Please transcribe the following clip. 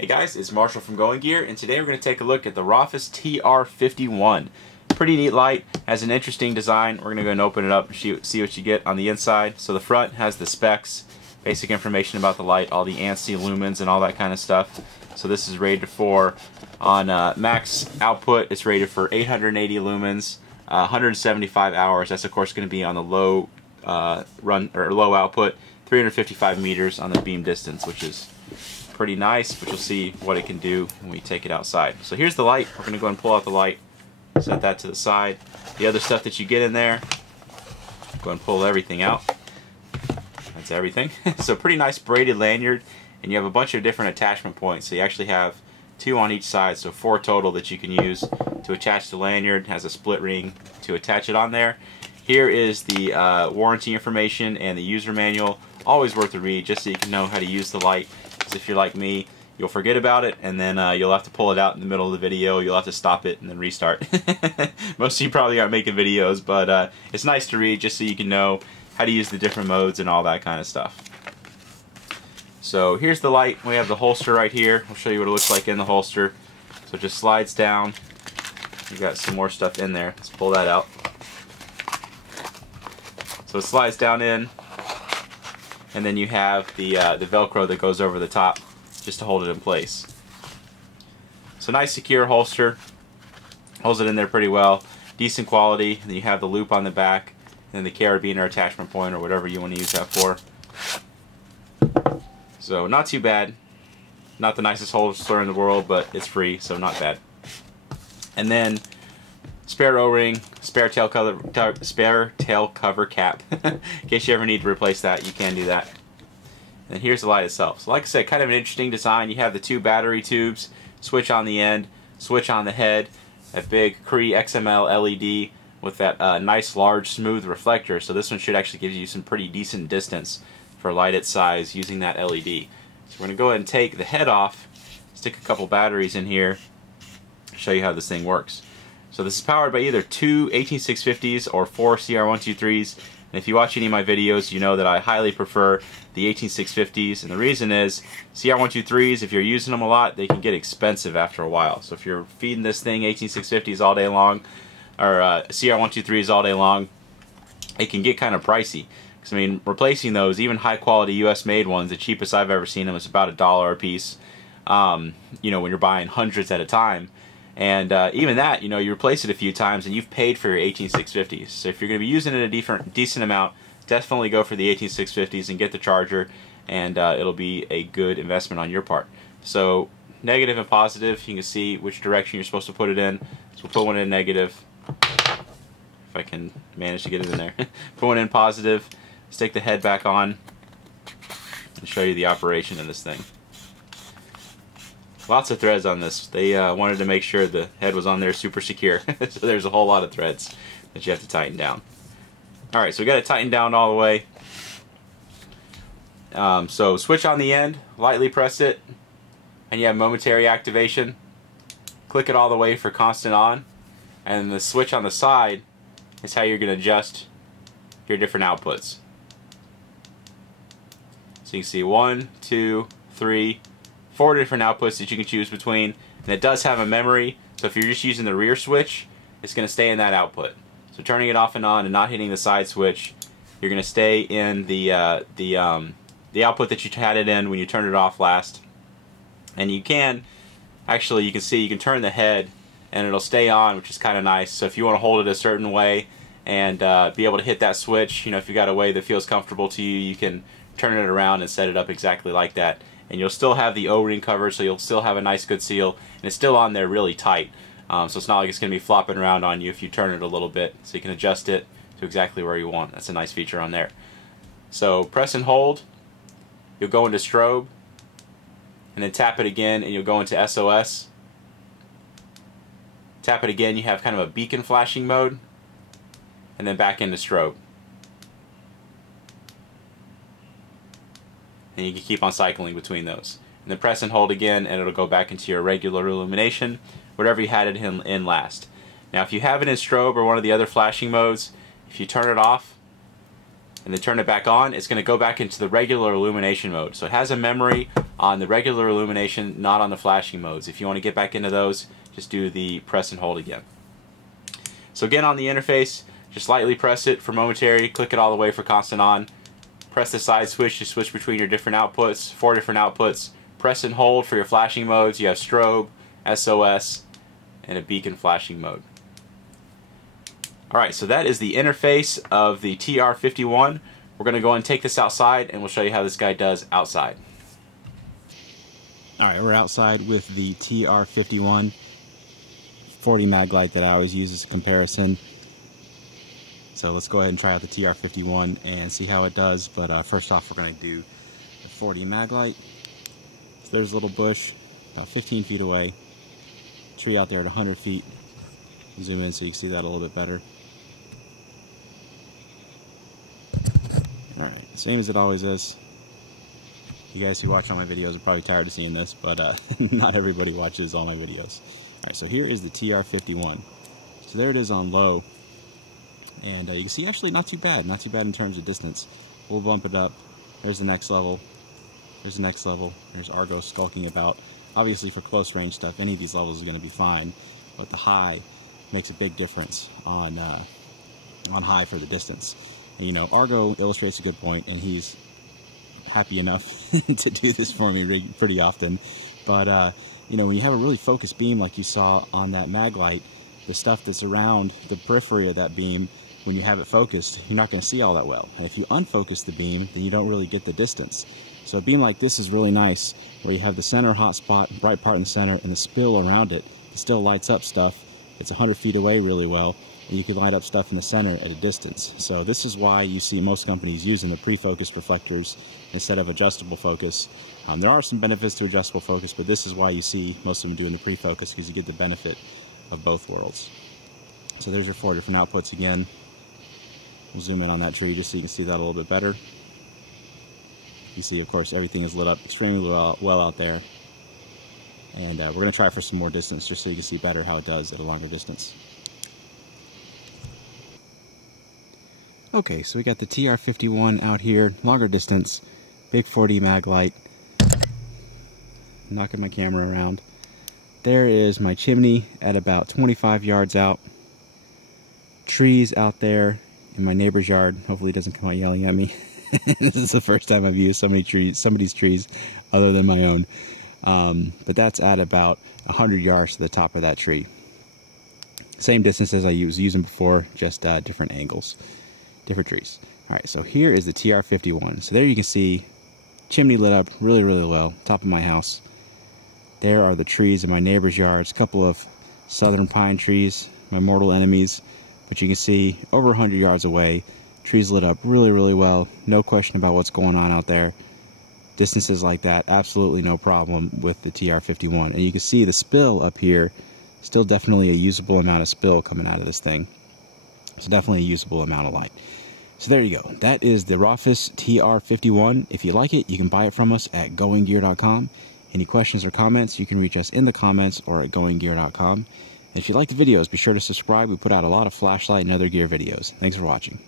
Hey guys, it's Marshall from Going Gear, and today we're going to take a look at the Rofis TR51. Pretty neat light, has an interesting design. We're going to go and open it up and see what you get on the inside. So the front has the specs, basic information about the light, all the ANSI lumens and all that kind of stuff. So this is rated for, on max output, it's rated for 880 lumens, 175 hours. That's of course going to be on the low low output, 355 meters on the beam distance, which is pretty nice, but you'll see what it can do when we take it outside. So here's the light. We're going to go and pull out the light, set that to the side. The other stuff that you get in there, go and pull everything out. That's everything. So pretty nice braided lanyard, and you have a bunch of different attachment points. So you actually have 2 on each side, so 4 total that you can use to attach the lanyard. It has a split ring to attach it on there. Here is the warranty information and the user manual. Always worth a read, just so you can know how to use the light. Because if you're like me, you'll forget about it, and then you'll have to pull it out in the middle of the video. You'll have to stop it and then restart. Most of you probably aren't making videos, but it's nice to read just so you can know how to use the different modes and all that kind of stuff. So here's the light. We have the holster right here. I'll show you what it looks like in the holster. So it just slides down. We've got some more stuff in there. Let's pull that out. So it slides down in, and then you have the Velcro that goes over the top just to hold it in place. So nice secure holster, holds it in there pretty well, decent quality. And then you have the loop on the back, and then the Carabiner attachment point, or whatever you want to use that for. So not too bad. Not the nicest holster in the world, but it's free, so not bad. And then spare O-ring, spare tail cover cap. In case you ever need to replace that, you can do that. And here's the light itself. So like I said, kind of an interesting design. You have the 2 battery tubes, switch on the end, switch on the head, a big CREE XM-L LED with that nice large smooth reflector. So this one should actually give you some pretty decent distance for light its size using that LED. So we're going to go ahead and take the head off, stick a couple batteries in here, show you how this thing works. So this is powered by either 2 18650s or 4 CR123s. And if you watch any of my videos, you know that I highly prefer the 18650s. And the reason is, CR123s, if you're using them a lot, they can get expensive after a while. So if you're feeding this thing 18650s all day long, or CR123s all day long, it can get kind of pricey. Because I mean, replacing those, even high quality US made ones, the cheapest I've ever seen them is about $1 a piece. You know, when you're buying hundreds at a time. And even that, you know, you replace it a few times and you've paid for your 18650s. So if you're going to be using it a decent amount, definitely go for the 18650s and get the charger, and it'll be a good investment on your part. So negative and positive, you can see which direction you're supposed to put it in. So we'll put one in negative, if I can manage to get it in there. Put one in positive, stick the head back on, and show you the operation of this thing. Lots of threads on this. They wanted to make sure the head was on there super secure. So there's a whole lot of threads that you have to tighten down. Alright, so we got it tightened down all the way. So switch on the end, lightly press it, and you have momentary activation. Click it all the way for constant on. And the switch on the side is how you're going to adjust your different outputs. So you can see 1, 2, 3, 4 different outputs that you can choose between, and it does have a memory, so if you're just using the rear switch, it's going to stay in that output. So turning it off and on and not hitting the side switch, you're going to stay in the output that you had it in when you turned it off last. And you can actually, you can see, you can turn the head and it'll stay on, which is kind of nice. So if you want to hold it a certain way and be able to hit that switch, you know, if you got a way that feels comfortable to you, you can turn it around and set it up exactly like that. And you'll still have the O-ring cover, so you'll still have a nice good seal, and it's still on there really tight. So it's not like it's going to be flopping around on you if you turn it a little bit, so you can adjust it to exactly where you want. That's a nice feature on there. So press and hold, you'll go into strobe, and then tap it again and you'll go into SOS. Tap it again, you have kind of a beacon flashing mode, and then back into strobe. And you can keep on cycling between those. And then press and hold again, and it'll go back into your regular illumination, whatever you had it in last. Now if you have it in strobe or one of the other flashing modes, if you turn it off, and then turn it back on, it's going to go back into the regular illumination mode. So it has a memory on the regular illumination, not on the flashing modes. If you want to get back into those, just do the press and hold again. So again, on the interface, just lightly press it for momentary, click it all the way for constant on. Press the side switch to switch between your different outputs, 4 different outputs. Press and hold for your flashing modes. You have strobe, SOS, and a beacon flashing mode. Alright, so that is the interface of the TR51. We're going to go and take this outside, and we'll show you how this guy does outside. Alright, we're outside with the TR51 40 mag light that I always use as a comparison. So let's go ahead and try out the TR51 and see how it does. But first off, we're going to do the 40 mag light. So there's a little bush about 15 feet away. Tree out there at 100 feet. Zoom in so you can see that a little bit better. Alright, same as it always is. You guys who watch all my videos are probably tired of seeing this, but not everybody watches all my videos. Alright, so here is the TR51. So there it is on low. And you can see actually not too bad in terms of distance. We'll bump it up. There's the next level. There's the next level. There's Argo skulking about. Obviously for close range stuff, any of these levels is going to be fine, but the high makes a big difference on high for the distance. And, you know, Argo illustrates a good point, and he's happy enough to do this for me pretty often. But you know, when you have a really focused beam like you saw on that mag light, the stuff that's around the periphery of that beam, when you have it focused, you're not going to see all that well. And if you unfocus the beam, then you don't really get the distance. So a beam like this is really nice, where you have the center hot spot, bright part in the center, and the spill around it. It still lights up stuff. It's 100 feet away really well, and you can light up stuff in the center at a distance. So this is why you see most companies using the pre-focus reflectors instead of adjustable focus. There are some benefits to adjustable focus, but this is why you see most of them doing the pre-focus, because you get the benefit of both worlds. So there's your 4 different outputs again. We'll zoom in on that tree just so you can see that a little bit better. You see, of course, everything is lit up extremely well out there. And we're going to try for some more distance just so you can see better how it does at a longer distance. Okay, so we got the TR51 out here, longer distance, big 40 mag light. Knocking my camera around. There is my chimney at about 25 yards out. Trees out there in my neighbor's yard. Hopefully he doesn't come out yelling at me. This is the first time I've used somebody's trees other than my own. But that's at about 100 yards to the top of that tree. Same distance as I was using before, just different angles, different trees. Alright, so here is the TR51. So there you can see chimney lit up really, really well, top of my house. There are the trees in my neighbor's yards, a couple of southern pine trees, my mortal enemies. But you can see over 100 yards away, trees lit up really, really well. No question about what's going on out there. Distances like that, absolutely no problem with the TR51. And you can see the spill up here, still definitely a usable amount of spill coming out of this thing. It's definitely a usable amount of light. So there you go. That is the Rofis TR51. If you like it, you can buy it from us at goinggear.com. Any questions or comments, you can reach us in the comments or at goinggear.com. And if you like the videos, be sure to subscribe. We put out a lot of flashlight and other gear videos. Thanks for watching.